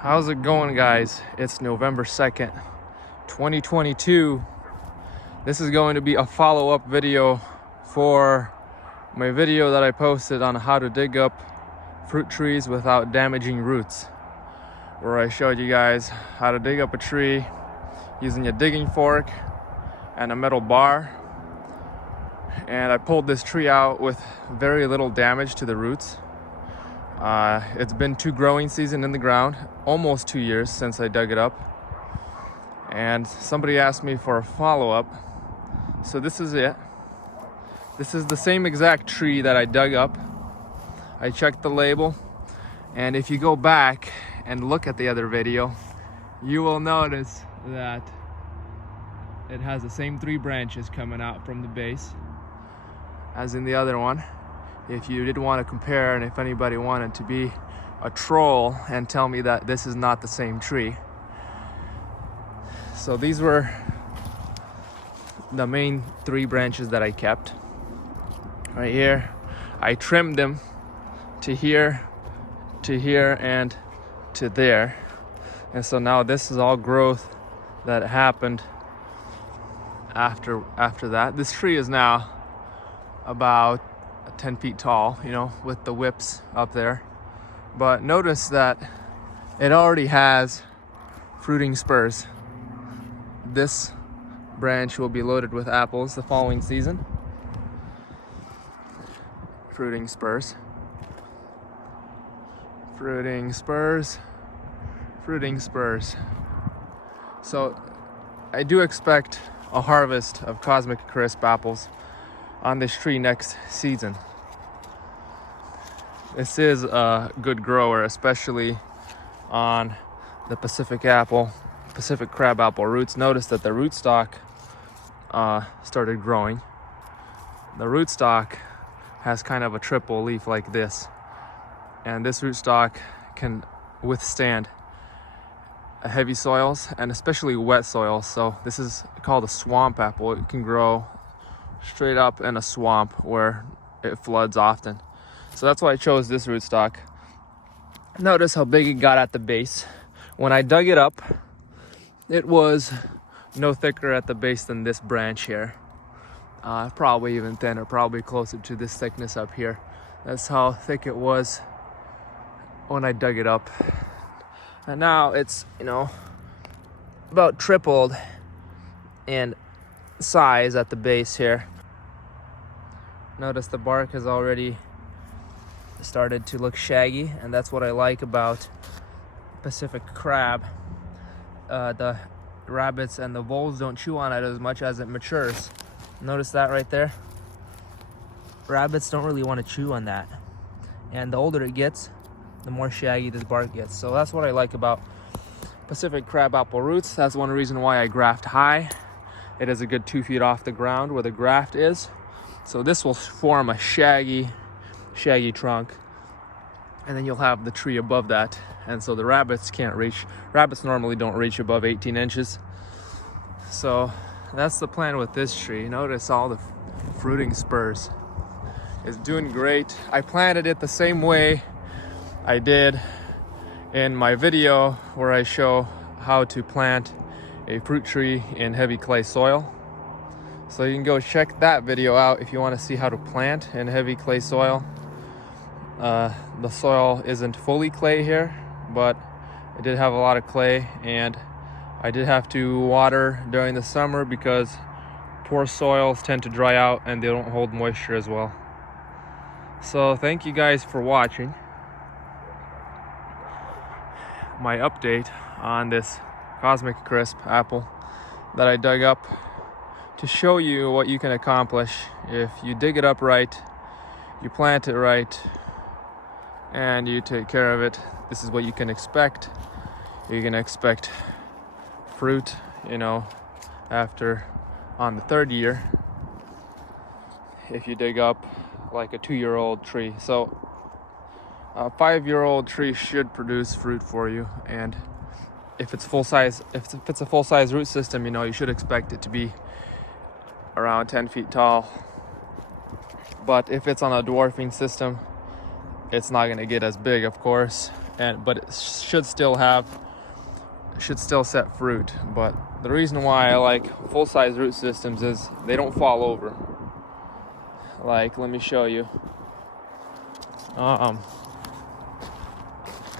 How's it going, guys? It's November 2nd, 2022. This is going to be a follow-up video for my video that I posted on how to dig up fruit trees without damaging roots, where I showed you guys how to dig up a tree using a digging fork and a metal bar. And I pulled this tree out with very little damage to the roots. It's been 2 growing seasons in the ground, almost 2 years since I dug it up. And somebody asked me for a follow-up. So this is it. This is the same exact tree that I dug up. I checked the label, and if you go back and look at the other video, you will notice that it has the same 3 branches coming out from the base as in the other one. If you did want to compare, and if anybody wanted to be a troll and tell me that this is not the same tree. So these were the main 3 branches that I kept. Right here, I trimmed them to here, and to there. And so now this is all growth that happened after that. This tree is now about 10 feet tall, you know, with the whips up there. But notice that it already has fruiting spurs. This branch will be loaded with apples the following season. Fruiting spurs. Fruiting spurs. Fruiting spurs. So I do expect a harvest of Cosmic Crisp apples on this tree next season. This is a good grower, especially on the Pacific crab apple roots. Notice that the rootstock started growing. The rootstock has kind of a triple leaf like this, and this rootstock can withstand heavy soils and especially wet soils. So this is called a swamp apple. It can grow straight up in a swamp where it floods often. So that's why I chose this rootstock. Notice how big it got at the base. When I dug it up, it was no thicker at the base than this branch here. Probably even thinner, probably closer to this thickness up here. That's how thick it was when I dug it up. And now it's, you know, about tripled in size at the base here. Notice the bark has already started to look shaggy, and that's what I like about Pacific crab. The rabbits and the voles don't chew on it as much as it matures. Notice that right there? Rabbits don't really want to chew on that. And the older it gets, the more shaggy this bark gets. So that's what I like about Pacific crab apple roots. That's one reason why I graft high. It is a good 2 feet off the ground where the graft is. So this will form a shaggy trunk, and then you'll have the tree above that, and so the rabbits can't reach. Rabbits normally don't reach above 18 inches. So that's the plan with this tree. Notice all the fruiting spurs. It's doing great. I planted it the same way I did in my video where I show how to plant a fruit tree in heavy clay soil. So you can go check that video out if you want to see how to plant in heavy clay soil. The soil isn't fully clay here, but it did have a lot of clay, and I did have to water during the summer because poor soils tend to dry out and they don't hold moisture as well. So thank you guys for watching my update on this Cosmic Crisp apple that I dug up to show you what you can accomplish if you dig it up right, you plant it right, and you take care of it. This is what you can expect. You can expect fruit, you know, after on the 3rd year if you dig up like a 2-year-old tree. So a 5-year-old tree should produce fruit for you, and if it's a full-size root system, you know, you should expect it to be around 10 feet tall. But if it's on a dwarfing system, it's not going to get as big, of course. but it should still set fruit. But the reason why I like full-size root systems is they don't fall over. Like, let me show you.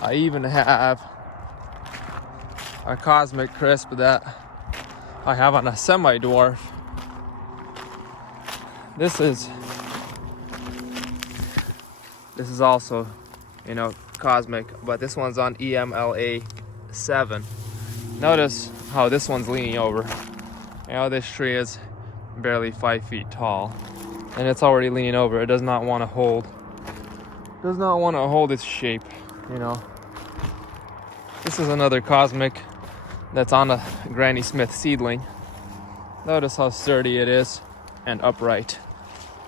I even have a cosmic crisp that I have on a semi-dwarf. This is also, cosmic, but this one's on EMLA 7. Notice how this one's leaning over. This tree is barely 5 feet tall, and it's already leaning over. It does not want to hold its shape. This is another cosmic that's on a Granny Smith seedling. Notice how sturdy it is and upright.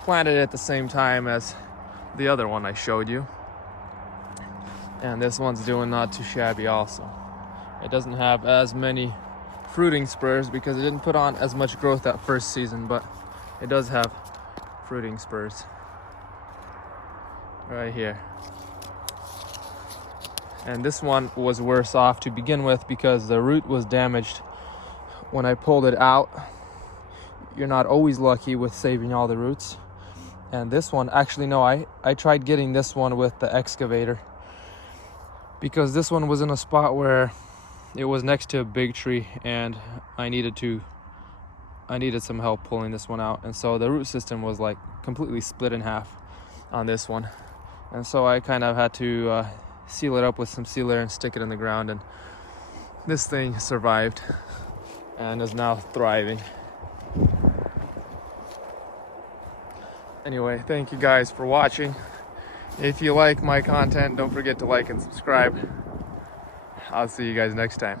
Planted at the same time as the other one I showed you. And this one's doing not too shabby also. It doesn't have as many fruiting spurs because it didn't put on as much growth that first season, but it does have fruiting spurs right here. And this one was worse off to begin with because the root was damaged when I pulled it out. You're not always lucky with saving all the roots. And this one, actually no, I tried getting this one with the excavator because this one was in a spot where it was next to a big tree and I needed some help pulling this one out. And so the root system was like completely split in half on this one. And so I kind of had to seal it up with some sealer and stick it in the ground, and this thing survived and is now thriving. Anyway, thank you guys for watching. If you like my content, don't forget to like and subscribe. I'll see you guys next time.